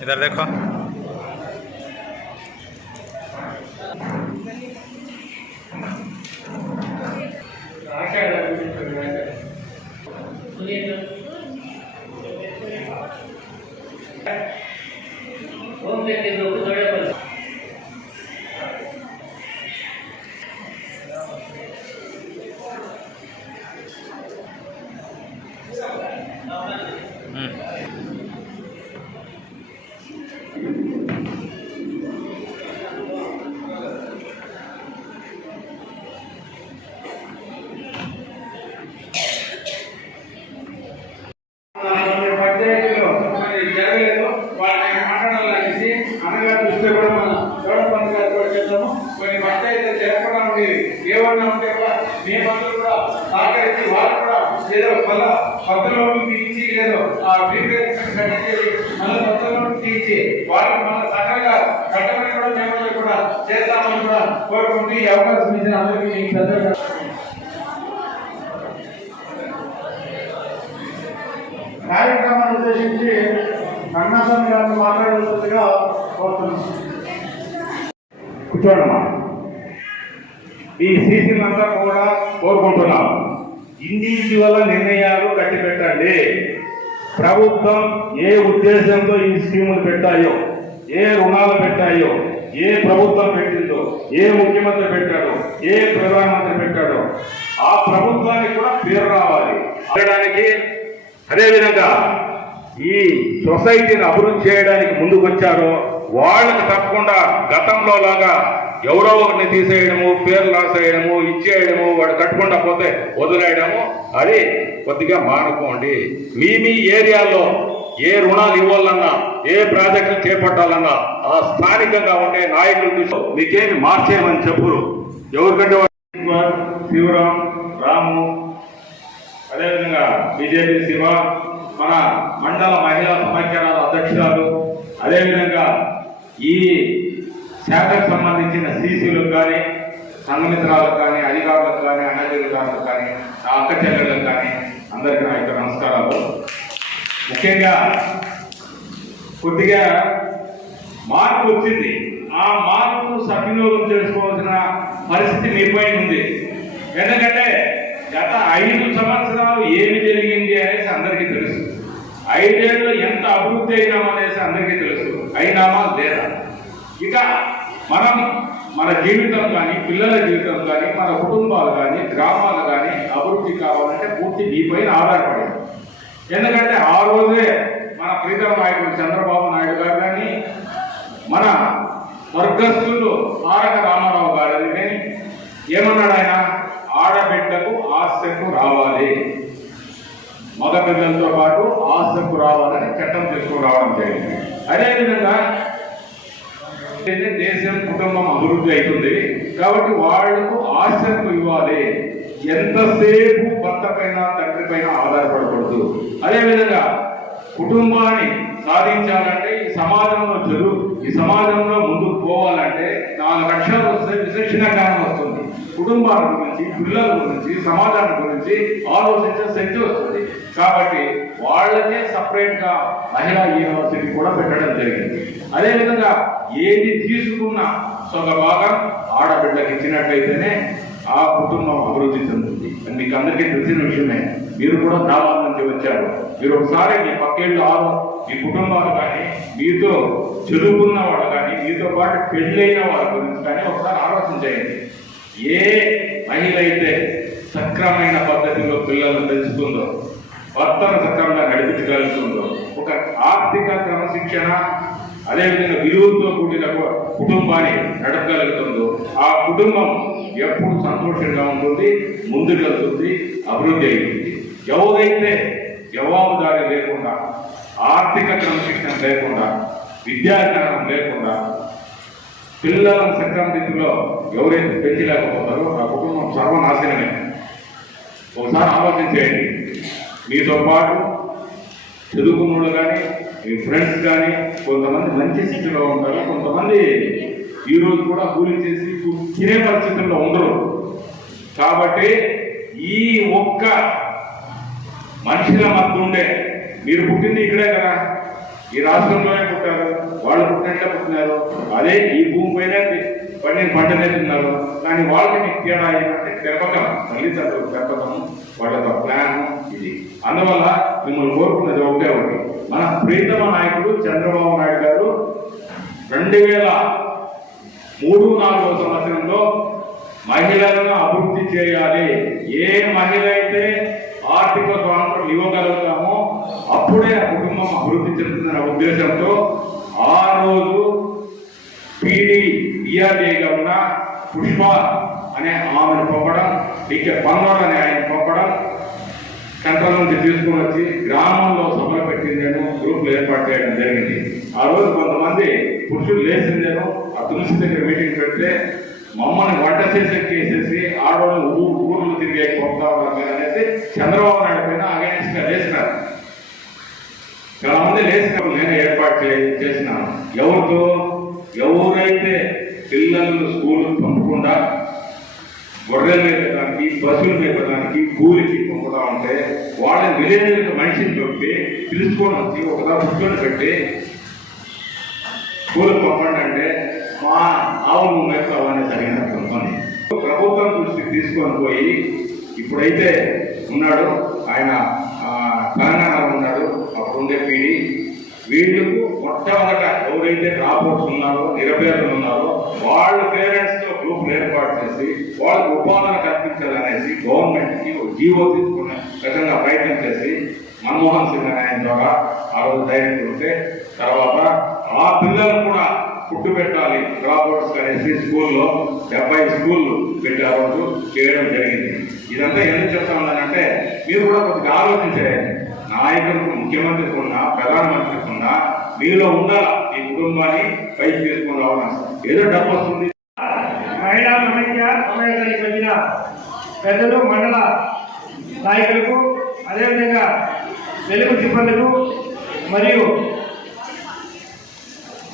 इधर देखो ఏమన్నా ఉంటే కూడా మీ బంధువులు కూడా సహకరించి వాళ్ళు కూడా ఏదో కొత్త లోన్లు తీయించి లేదో ఆ ప్రీపేమెంట్ కట్టించేది మళ్ళీ కొత్త లోన్లు తీయించి వాళ్ళకి మళ్ళీ సహకారంగా కట్టమని కూడా మేము కూడా చేస్తామని కూడా కోరుకుంటూ ఈ అవకాశం ఇచ్చిన అందరికీ మీకు పెద్ద కార్యక్రమాన్ని ఉద్దేశించి రంగనాథన్ గారిని మాట్లాడాల్సిందిగా కోరుతున్నాం. కూర్చోండమ్మా. ఈ సీసీలంతా కూడా కోరుకుంటున్నాం. ఇండివిజువల్ నిర్ణయాలు కట్టిపెట్టండి. ప్రభుత్వం ఏ ఉద్దేశంతో ఈ స్కీములు పెట్టాయో, ఏ రుణాలు పెట్టాయో, ఏ ప్రభుత్వం పెట్టిందో, ఏ ముఖ్యమంత్రి పెట్టాడో, ఏ ప్రధానమంత్రి పెట్టాడో ఆ ప్రభుత్వానికి కూడా పేరు రావాలి అనడానికి. అదేవిధంగా ఈ సొసైటీని అభివృద్ధి చేయడానికి ముందుకు వచ్చారో వాళ్ళకి తప్పకుండా గతంలో లాగా ఎవరో ఒకరిని తీసేయడము, పేర్లు రాసేయడము, ఇచ్చేయడము, వాడు కట్టకుండా పోతే వదిలేయడము అది కొద్దిగా మానుకోండి. మీ ఏరియాలో ఏ రుణాలు ఇవ్వాలన్నా, ఏ ప్రాజెక్టులు చేపట్టాలన్నా ఆ స్థానికంగా ఉండే నాయకులు మీకేమి మార్చేయమని చెప్పురు. ఎవరికంటే శివరాం, రాము, అదేవిధంగా బీజేపీ శివ, మన మండల మహిళా సమాఖ్యాల అధ్యక్షురాలు, అదేవిధంగా ఈ శాఖకు సంబంధించిన సీసీలకు కానీ, సంఘమిత్రాలకు కానీ, అధికారులకు కానీ, అనధికారులకు కానీ, అక్క చెల్లెళ్ళకు కానీ అందరికీ నా యొక్క నమస్కారాలు. ముఖ్యంగా కొద్దిగా మార్పు వచ్చింది. ఆ మార్పు సద్వినియోగం చేసుకోవాల్సిన పరిస్థితి మీపై ఉంది. ఎందుకంటే గత 5 సంవత్సరాలు ఏమి జరిగింది అనేసి అందరికీ తెలుసు. 5 ఏళ్ళు ఎంత అభివృద్ధి అయినామనేసి అందరికీ తెలుసు. అయినామా లేదా? ఇక మనం మన జీవితం కానీ, పిల్లల జీవితం కానీ, మన కుటుంబాలు కానీ, గ్రామాలు కానీ అభివృద్ధి కావాలంటే పూర్తి మీపైన ఆధారపడింది. ఎందుకంటే ఆ రోజే మన ప్రీతమ నాయకుడు చంద్రబాబు నాయుడు గారు కానీ, మన స్వర్గస్థులు తారక రామారావు గారు కానీ ఏమన్నాడు ఆయన? ఆడబిడ్డకు ఆస్తికు రావాలి, మగపిల్లలతో పాటు ఆస్తికు రావాలని చట్టం తీసుకురావడం జరిగింది. అదేవిధంగా దేశం, కుటుంబం అభివృద్ధి అవుతుంది కాబట్టి వాళ్లకు ఆస్తికు ఇవ్వాలి. ఎంతసేపు భర్త పైన, తండ్రి పైన ఆధారపడకూడదు. అదేవిధంగా కుటుంబాన్ని సాధించాలంటే ఈ సమాజంలో ముందుకు పోవాలంటే 4 లక్షలు వస్తే విశిక్షణ జ్ఞానం వస్తుంది. కుటుంబాల గురించి, పిల్లల గురించి, సమాజాన్ని గురించి ఆలోచించే శక్తి వస్తుంది. కాబట్టి వాళ్ళకే సపరేట్గా మహిళా యూనివర్సిటీ కూడా పెట్టడం జరిగింది. అదేవిధంగా ఏది తీసుకున్నా ఒక భాగం ఆడబిడ్డకి ఇచ్చినట్లయితేనే ఆ కుటుంబం అభివృద్ధి చెందుతుంది. మీకు అందరికీ తెలిసిన విషయమే. మీరు కూడా గ్రామాల నుంచి వచ్చారు. మీరు ఒకసారి మీ పక్కేళ్ళు మీ కుటుంబాలు కానీ, మీతో చదువుకున్న వాళ్ళు కానీ, మీతో పాటు పెళ్ళైన వాళ్ళ గురించి కానీ ఒకసారి ఆలోచన చేయండి. ఏ మహిళ అయితే సక్రమైన పద్ధతిలో పిల్లలను పెంచుతుందో, భర్తను సక్రమంగా నడిపించగలుగుతుందో, ఒక ఆర్థిక క్రమశిక్షణ, అదేవిధంగా విలువలతో కూడిన కుటుంబాన్ని నడపగలుగుతుందో ఆ కుటుంబం ఎప్పుడు సంతోషంగా ఉంటుంది, ముందుకెళ్తుంది, అభివృద్ధి అవుతుంది. ఎవరైతే జవాబుదారీ లేకుండా, ఆర్థిక క్రమశిక్షణ లేకుండా, విద్యాజ్ఞానం లేకుండా పిల్లలను సక్రమ రీతిలో ఎవరైతే పెంచలేకపోతారో ఆ కుటుంబం సర్వనాశనమే. ఒకసారి ఆలోచించేయండి. మీతో పాటు చదువుకున్న కానీ, మీ ఫ్రెండ్స్ కానీ కొంతమంది మంచి స్థితిలో ఉంటారు, కొంతమంది ఈరోజు కూడా కూలి చేసి తినే పరిస్థితుల్లో ఉండరు. కాబట్టి ఈ ఒక్క మనుషుల మధ్య ఉండే, మీరు పుట్టింది ఇక్కడే కదా, ఈ రాష్ట్రంలోనే పుట్టారు, వాళ్ళు పుట్టినట్లే పుట్టినారు, అదే ఈ భూమి పైన పండిన పంటనే తిన్నారు. కానీ వాళ్ళకి తేడా ఏంటంటే పెంపకం, తల్లిదండ్రుల పెంపకం, వాళ్ళ ప్లాన్ ఇది. అందువల్ల మిమ్మల్ని కోరుకున్నది ఒకటే ఒకటి, మన ప్రీతమ నాయకుడు చంద్రబాబు నాయుడు గారు 2003-04 సంవత్సరంలో మహిళలను అభివృద్ధి చేయాలి, ఏ మహిళ అయితే ఆర్థిక స్వాతంత్రం ఇవ్వగలుగుతామో అప్పుడే ఆ కుటుంబం అభివృద్ధి చెందుతున్న ఉద్దేశంతో ఆ రోజు పిఆర్డీగా ఉన్న పుష్ప అనే ఆమెను పంపడం, డికే పన్నోడు అనే ఆయన పంపడం, సెంట్రల్ నుంచి తీసుకుని వచ్చి గ్రామంలో సభలు పెట్టిందేను, గ్రూపులు ఏర్పాటు చేయడం జరిగింది. ఆ రోజు కొంతమంది పురుషులు లేచిందేను, ఆ తులసి దగ్గర మీటింగ్ పెడితే మమ్మల్ని వంట చేసేసి ఆడవాళ్ళు ఊర్లు తిరిగే పంపుతా ఉన్నారు అనేసి చంద్రబాబు నాయుడు పైన అగైనెస్ట్ గా లేచినారు. చాలా మంది లేచినప్పుడు నేను ఏర్పాటు చేసినాను. ఎవరైతే పిల్లలను స్కూల్ పంపకుండా గొర్రెలు మేపడానికి, పశువులు మేపడానికి, కూలికి పంపుతా ఉంటే వాళ్ళని విలేజ్ మనిషిని చెప్పి పిలుచుకొని వచ్చి ఒకదా పుట్టుకొని పెట్టి స్కూల్కి పంపండి అంటే మా ఆవులు మేపుతావని జరిగిన కొంతమంది ప్రభుత్వం దృష్టికి తీసుకొని పోయి, ఇప్పుడైతే ఉన్నాడు ఆయన తెలంగాణలో ఉన్నాడు, అప్పుడు ఉండే పీడి, వీళ్ళకు మొట్టమొదట ఎవరైతే డ్రాప్అవుట్స్ ఉన్నారో, నిరుపేదలు ఉన్నారో వాళ్ళ పేరెంట్స్ తో గ్రూపులు ఏర్పాటు చేసి వాళ్ళకి ఉపాధి కల్పించాలనేసి గవర్నమెంట్కి జీవో తీసుకునే విధంగా ప్రయత్నం చేసి మన్మోహన్ సింగ్ అనే ఆయన ద్వారా ఆ రోజు డైరెక్టర్ ఉంటే, తర్వాత ఆ పిల్లలు కూడా పుట్టు పెట్టాలి డ్రాప్అవుట్స్ అనేసి స్కూల్లో 70 స్కూళ్ళు పెట్టి ఆ రోజు చేయడం జరిగింది. ఇదంతా ఎందుకు చెప్తా ఉన్నానంటే మీరు కూడా కొద్దిగా ఆలోచించే, నాయకులకు, ముఖ్యమంత్రికి ఉన్నా, ప్రధానమంత్రికి ఉన్నా మీలో ఉండాలా ఈ కుటుంబాన్ని పైకి తీసుకుని రావడం. ఏదో డబ్బు వస్తుంది. మహిళా సమైక్యానికి వచ్చిన పెద్దలు, మండల నాయకులకు, అదేవిధంగా వెలుగు సిబ్బందులకు మరియు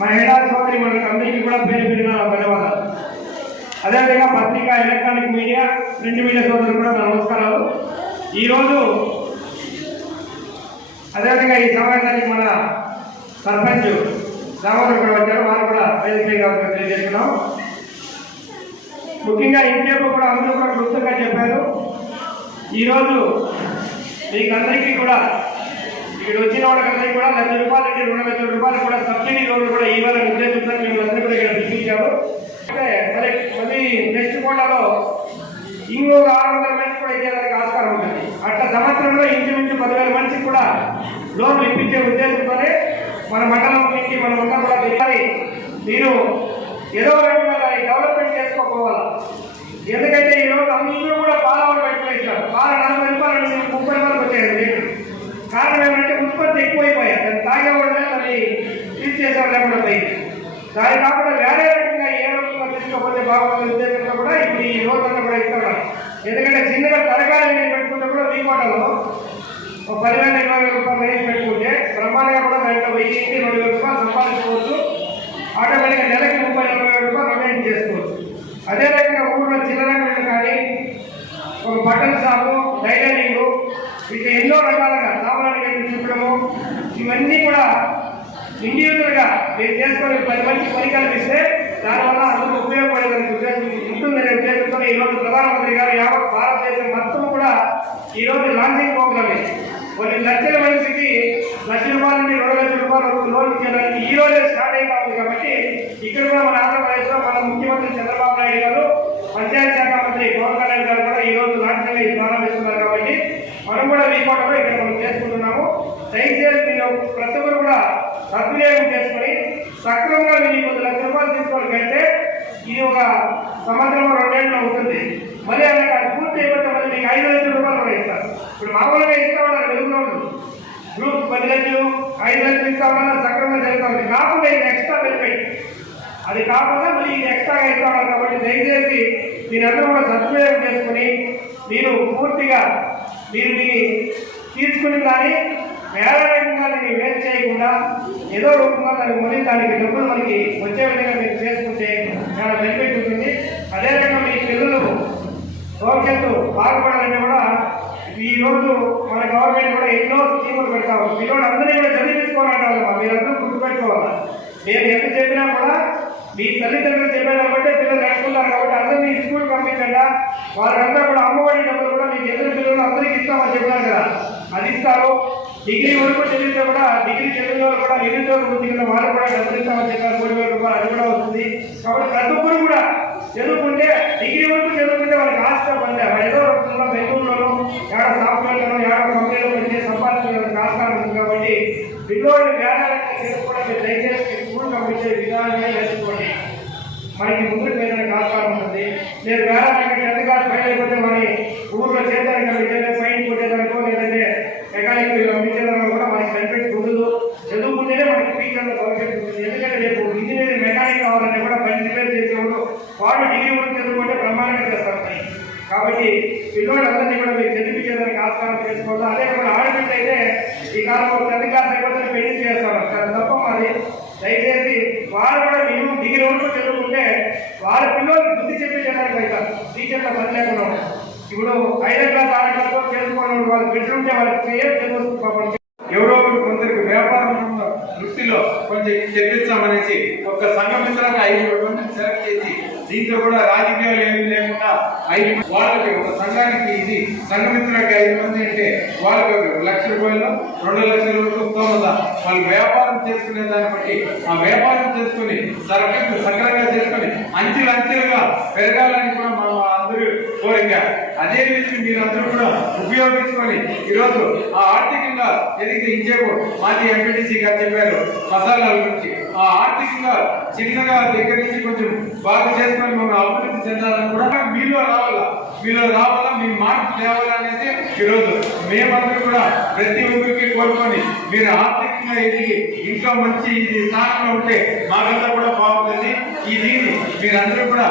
మహిళా సోదరి మనకు అందరికీ కూడా పేరు పెరిగిన ధన్యవాదాలు. అదేవిధంగా పత్రికా, ఎలక్ట్రానిక్ మీడియా, ప్రింట్ మీడియా సోదరులు కూడా నమస్కారాలు. ఈరోజు అదేవిధంగా ఈ సమావేశానికి మన సర్పంచ్ దామోదర్ కూడా వచ్చారు, వారు కూడా వేదికగా తెలియజేస్తున్నాం. ముఖ్యంగా ఇంకేపు కూడా అందరూ కూడా క్లుప్తంగా చెప్పారు. ఈరోజు మీకందరికీ కూడా ఇక్కడ వచ్చిన వాళ్ళకందరికీ కూడా ₹1,00,000 నుండి ₹2,00,000 కూడా సబ్సిడీ లోన్లు కూడా ఇవ్వాలని ఉద్దేశంతో మేము అందరూ కూడా ఇక్కడ పిలిపించారు. అంటే మళ్ళీ నెక్స్ట్ కోటాలో ఇంకొక 600 మంది కూడా ఇచ్చేదానికి ఆస్కారం ఉంటుంది. అట్లా సంవత్సరంలో ఇంచుమించు 10,000 మందికి కూడా లోన్లు ఇప్పించే ఉద్దేశంతోనే మన మండలం నుంచి మనమంతా కూడా మీరు ఏదో రకంగా దాన్ని డెవలప్మెంట్ చేసుకోకపోవాలా. ఎందుకంటే ఈరోజు అందరూ కూడా పాలవాళ్ళు పెట్టుకునేసారు. పాల ₹40 నుంచి ₹30 వచ్చాయండి. కారణం ఏమంటే ఉత్పత్తి ఎక్కువైపోయాయి, దాన్ని తాగేవాళ్ళే దాన్ని తీసేసేవాళ్ళు లేకుండా పోయింది. దాని కాకుండా వేరే రకంగా ఏ రకంగా తీసుకోకపోతే బాగుంటుంది ఉద్దేశంలో కూడా ఇప్పుడు ఈ రోజంతా కూడా ఇస్తాడు. ఎందుకంటే చిన్నగా తరగాలి పెట్టుకుంటే కూడా వీకోటలో ₹10,000-20,000 రేంజ్ పెట్టుకుంటే బ్రహ్మాండంగా కూడా దాంట్లో ₹1,000-2,000 సంపాదించుకోవచ్చు. ఆటోమేటిక్గా నెలకి ₹30,000-40,000 రొటేషన్ చేసుకోవచ్చు. అదే రకంగా ఊళ్ళో చిల్లరంగా కానీ ఒక బట్టల షాపు, టైలరింగ్, ఇక ఎన్నో రకాలుగా సామాన్యులు చూపడము, ఇవన్నీ కూడా ఇండివిజువల్గా మీరు చేసుకొని 10 మందికి పని కల్పిస్తే దానివల్ల అందరూ ఉపయోగపడేదానికి ఉద్దేశం ఉంటుందనే ఉద్దేశంతో ఈరోజు ప్రధానమంత్రి గారు యావత్ భారతదేశం మొత్తం కూడా ఈరోజు లాంచింగ్ ప్రోగ్రామే. కొన్ని లక్షల మనిషికి ₹1,00,000 నుండి ₹2,00,000 లోన్ ఇచ్చేదానికి ఈ రోజే స్టార్ట్ అయిపోతుంది. కాబట్టి ఇక్కడ కూడా మన ఆంధ్రప్రదేశ్లో మన ముఖ్యమంత్రి చంద్రబాబు నాయుడు గారు, పంచాయతీ శాఖ మంత్రి పవన్ కళ్యాణ్ గారు కూడా ఈ రోజు లాంఛనంగా ఇది ప్రారంభిస్తున్నారు. కాబట్టి మనం కూడా వీకోటలో ఇక్కడ మనం చేసుకుంటున్నాము. దయచేసి మీరు ప్రతి ఒక్కరు కూడా సద్వినియోగం చేసుకొని సక్రమంగా మీరు ₹1,00,000 తీసుకోవాలి కంటే ఇది ఒక సంవత్సరం 2 ఏళ్ళు అవుతుంది. మళ్ళీ అలాగే అది పూర్తి అయిపోతే మళ్ళీ మీకు ₹5,00,000 కూడా ఇస్తారు. ఇప్పుడు మామూలుగా ఇస్తా ఉన్నారు వెలుగులో గ్రూప్ 10 లక్షలు 5 లక్షలు ఇస్తా ఉన్నారు, సక్రమంగా జరుగుతూ ఉంది. కాకుండా ఇది ఎక్స్ట్రా బెనిఫిట్, అది కాకుండా మళ్ళీ ఇది ఎక్స్ట్రాగా ఇస్తా ఉన్నారు. కాబట్టి దయచేసి మీరందరూ కూడా సద్వినియోగం చేసుకుని మీరు పూర్తిగా మీరు దీన్ని తీసుకుని కానీ వేరే రకంగా దాన్ని వేస్ట్ చేయకుండా ఏదో రూపంగా దాన్ని మళ్ళీ దానికి డబ్బులు మనకి వచ్చే విధంగా మీరు చేసుకుంటే చాలా బెనిఫిట్ ఉంటుంది. అదే రోజు మన గవర్నమెంట్ కూడా ఎన్నో స్కీములు పెడతాము. పిల్లలు అందరినీ కూడా చదివించుకోవాలంటారు. మీరందరూ గుర్తుపెట్టుకోవాలి. నేను ఎంత చెప్పినా కూడా మీ తల్లిదండ్రులు చెప్పారు కాబట్టి పిల్లలు నేర్చుకుంటారు కాబట్టి అందరినీ స్కూల్ పంపించండి. వాళ్ళంతా కూడా అమ్మఒడి డబ్బులు కూడా మీకు ఎదురు పిల్లలు అందరికీ ఇస్తామని చెప్పారు కదా, అది ఇస్తారు. డిగ్రీ వరకు చదివితే కూడా డిగ్రీ చదివిన వాళ్ళు కూడా నిరుద్యోగ వృత్తి కింద వాళ్ళు కూడా డబ్బులు ఇస్తామని చెప్పారు. 3,000 రూపాయలు అది కూడా వస్తుంది. కాబట్టి ప్రతి ఒక్కరు కూడా చదువుకుంటే డిగ్రీ వరకు చదువుకుంటే వాళ్ళకి ఆస్తి పొందే ఏదో వస్తుందో బెంగళూరులోనూ ఏడ సాఫ్ట్వేర్లోనూ ఏడ కంపెనీలో వచ్చే సంపాదించడానికి ఆస్కారం ఉంది. కాబట్టి పిల్లలు వేదాలకి తెలుసుకోవడం మీరు దయచేసి స్కూల్ పంపించే విధానమే నేర్చుకోండి. మనకి ముందుకు వెళ్ళడానికి ఆస్కారం ఉంటుంది. నేను వేదాలకి 10th క్లాస్ ఫెయిల్ అయిపోతే మరి ఊళ్ళో చేద్దానికి ఫైన్ కొట్టేదానికో లేదంటే మెకానిక్ పంపించేదానికో కూడా మనకి బెనిఫిట్ ఉండదు. చదువుకుంటేనే మనకి ఫ్యూచర్లో భవిష్యత్తు ఉంటుంది. ఎందుకంటే రేపు ఇంజనీరింగ్ మెకానిక్ కావాలంటే కూడా బండి రిపేర్ చేసేవాడు వాడు డిగ్రీ వరకు చదువుకుంటే బ్రహ్మాండంగా చేస్తారు. కాబట్టి పిల్లలందరినీ కూడా మీరు చదివించేదానికి ఆస్కారం చేసుకోవాలి. అదే కూడా ఆడపిల్ల అయితే ఈ కాలంలో 10th క్లాస్ అయిపోతే పెళ్లి చేస్తారు. తప్ప మరి దయచేసి వారు కూడా మీరు డిగ్రీ వరకు చదువుకుంటే వాళ్ళ పిల్లలకు బుద్ధి చెప్పించడానికి అవుతారు. టీచర్ల పని లేకుండా ఇప్పుడు 5వ క్లాస్ 6వ క్లాస్ చేసుకోవాలి. వాళ్ళు పెట్టుంటే వాళ్ళకి పేరు చదువుతుంది. ఎవరో కొందరికి వ్యాపారం వృత్తిలో కొంచెం చెల్లించామనేసి ఒక సంఘ మిత్రులకు 5 మందిని సెలెక్ట్ చేసి దీంట్లో కూడా రాజకీయాలు ఏమీ లేకుండా 5 వాళ్ళకి ఒక సంఘానికి ఇది సంఘ మిత్రులకి 5 మంది అంటే వాళ్ళకి 1 లక్ష రూపాయలు 2 లక్షల వరకు స్తోమత వాళ్ళు వ్యాపారం చేసుకునే దాన్ని బట్టి ఆ వ్యాపారం చేసుకుని సరఫరా సక్రమంగా చేసుకుని అంచెలుగా పెరగాలని కూడా మనం అందరూ కోరిక. అదే విధంగా మీరందరూ కూడా ఉపయోగించుకొని ఈరోజు ఆ ఆర్థికంగా ఎదిగితే ఇంచేపు మాజీ ఎంపీటీసీ గారు చెప్పారు మసాలాల గురించి. ఆ ఆర్థికంగా చిన్నగా దగ్గర నుంచి కొంచెం బాగా చేసుకొని మనం అభివృద్ధి చెందాలని కూడా మీలో రావాలా మీ మార్పు తేవాలనేది ఈరోజు మేమందరూ కూడా ప్రతి ఒక్కరికి కోరుకొని మీరు ఆర్థికంగా ఎదిగి ఇంట్లో మంచి స్థానంలో ఉంటే మాకంతా కూడా బాగుంటుంది. ఈ దీన్ని మీరందరూ కూడా